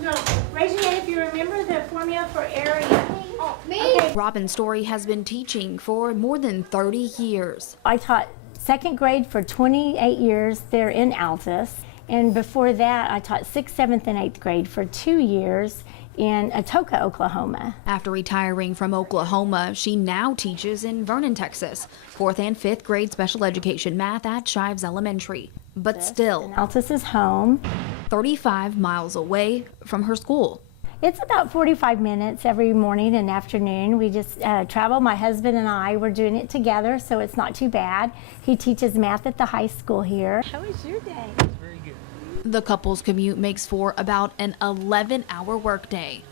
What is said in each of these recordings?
girls, raise your hand if you remember the formula for area. Oh, me? Okay. Robin Story has been teaching for more than 30 years. I taught second grade for 28 years there in Altus. And before that, I taught 6th, 7th, and 8th grade for 2 years in Atoka, Oklahoma. After retiring from Oklahoma, she now teaches in Vernon, Texas, 4th and 5th grade special education math at Shives Elementary. But still, Altus is home. 35 miles away from her school. It's about 45 minutes every morning and afternoon. We just travel. My husband and I, we're doing it together, so it's not too bad. He teaches math at the high school here. How was your day? Very good. The couple's commute makes for about an 11-hour workday.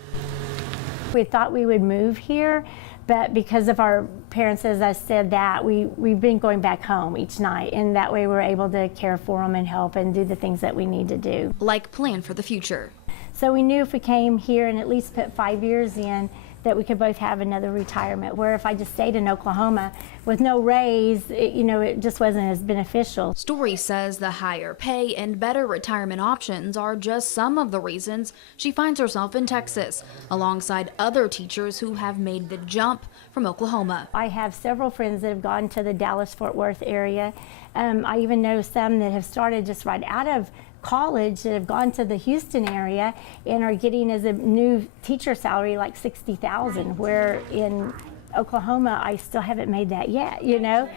We thought we would move here, but because of our parents, as I said, that we've been going back home each night, and that way we're able to care for them and help and do the things that we need to do. Like plan for the future. So we knew if we came here and at least put 5 years in, that we could both have another retirement, where if I just stayed in Oklahoma with no raise, it just wasn't as beneficial. Story says the higher pay and better retirement options are just some of the reasons she finds herself in Texas, alongside other teachers who have made the jump from Oklahoma. I have several friends that have gone to the Dallas-Fort Worth area. I even know some that have started just right out of college that have gone to the Houston area and are getting as a new teacher salary like $60,000, where in Oklahoma I still haven't made that yet, Nice.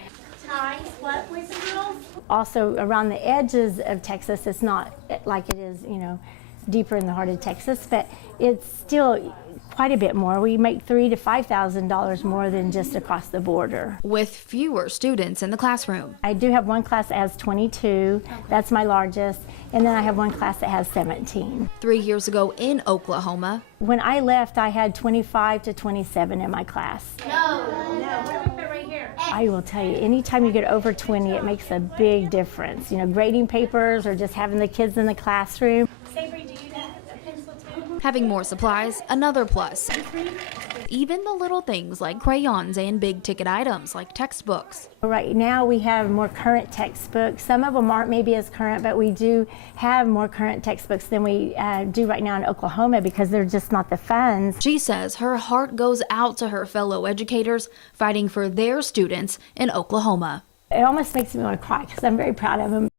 What, boys and girls? Also around the edges of Texas, it's not like it is, deeper in the heart of Texas, but it's still quite a bit more. We make $3,000 to $5,000 more than just across the border. With fewer students in the classroom. I do have one class that has 22, that's my largest, and then I have one class that has 17. 3 years ago in Oklahoma, when I left, I had 25 to 27 in my class. No. What do we put right here? I will tell you, anytime you get over 20, it makes a big difference. Grading papers or just having the kids in the classroom. Savory, do you have a pencil too? having more supplies, another plus. Even the little things like crayons and big ticket items like textbooks. Right now we have more current textbooks. Some of them aren't maybe as current, but we do have more current textbooks than we do right now in Oklahoma because they're just not the funds. She says her heart goes out to her fellow educators fighting for their students in Oklahoma. It almost makes me want to cry because I'm very proud of them.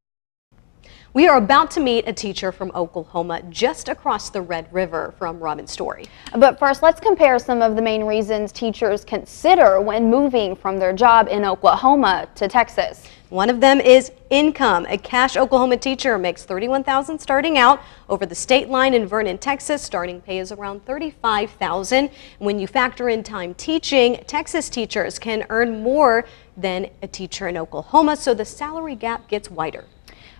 We are about to meet a teacher from Oklahoma just across the Red River from Robin Story. But first, let's compare some of the main reasons teachers consider when moving from their job in Oklahoma to Texas. One of them is income. A Cache, Oklahoma teacher makes $31,000 starting out. Over the state line in Vernon, Texas, starting pay is around $35,000. When you factor in time teaching, Texas teachers can earn more than a teacher in Oklahoma, so the salary gap gets wider.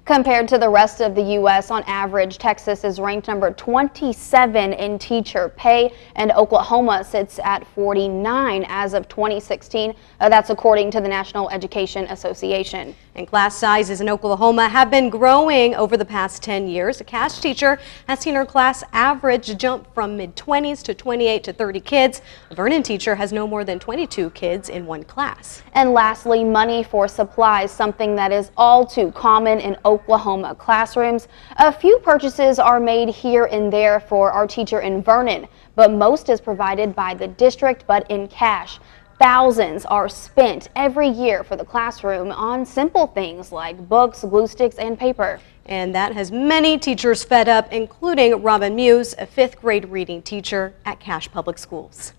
Compared to the rest of the U.S., on average, Texas is ranked number 27 in teacher pay, and Oklahoma sits at 49 as of 2016. That's according to the National Education Association. And class sizes in Oklahoma have been growing over the past 10 years. A Cache teacher has seen her class average jump from mid-20s to 28 to 30 kids. A Vernon teacher has no more than 22 kids in one class. And lastly, money for supplies, something that is all too common in Oklahoma classrooms. A few purchases are made here and there for our teacher in Vernon, but most is provided by the district, but in cash. Thousands are spent every year for the classroom on simple things like books, glue sticks, and paper. And that has many teachers fed up, including Robin Muse, a 5th grade reading teacher at Cache Public Schools.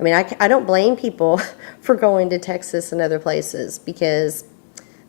I mean, I don't blame people for going to Texas and other places because,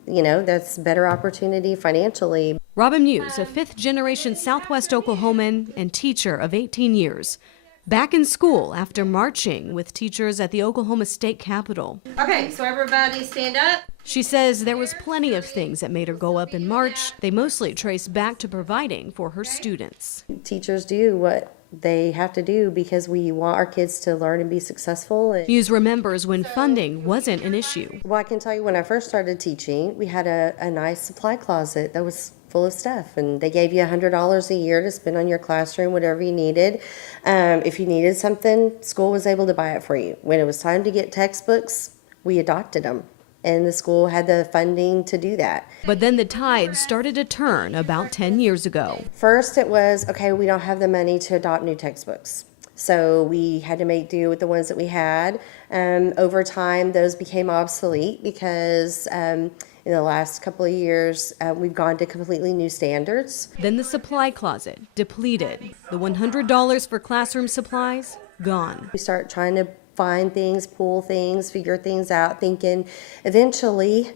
you know, that's better opportunity financially. Robin Muse, a 5th-generation Southwest Oklahoman and teacher of 18 years. Back in school after marching with teachers at the Oklahoma State Capitol. Okay, so everybody stand up. She says there was plenty of things that made her go up in March. They mostly trace back to providing for her students. Teachers do what they have to do because we want our kids to learn and be successful. Muse remembers when funding wasn't an issue. Well, I can tell you when I first started teaching, we had a nice supply closet that was full of stuff, and they gave you $100 a year to spend on your classroom, whatever you needed. If you needed something, school was able to buy it for you. When it was time to get textbooks, we adopted them. and the school had the funding to do that. But then the tide started to turn about 10 years ago. First it was, okay, we don't have the money to adopt new textbooks. So we had to make do with the ones that we had. Over time, those became obsolete because in the last couple of years, we've gone to completely new standards. Then the supply closet depleted. The $100 for classroom supplies gone. We start trying to find things, pull things, figure things out, thinking eventually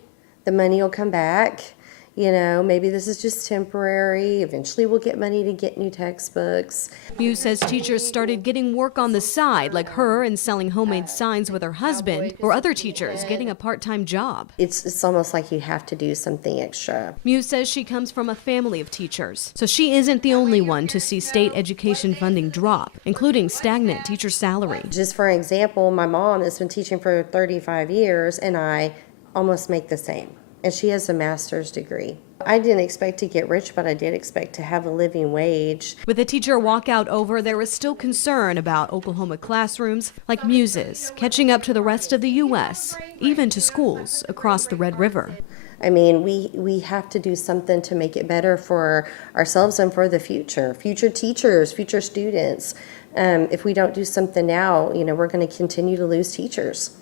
the money will come back. You know, maybe this is just temporary. Eventually we'll get money to get new textbooks. Muse says teachers started getting work on the side, like her and selling homemade signs with her husband, or other teachers getting a part-time job. It's almost like you have to do something extra. Muse says she comes from a family of teachers, so she isn't the only one to see state education funding drop, including stagnant teacher salary. Just for example, my mom has been teaching for 35 years and I almost make the same. And she has a master's degree. I didn't expect to get rich, but I did expect to have a living wage. With the teacher walkout over, there is still concern about Oklahoma classrooms like Muse's catching up to the rest of the U.S., even to schools across the Red River. I mean, we have to do something to make it better for ourselves and for the future teachers, future students. If we don't do something now, you know, we're going to continue to lose teachers.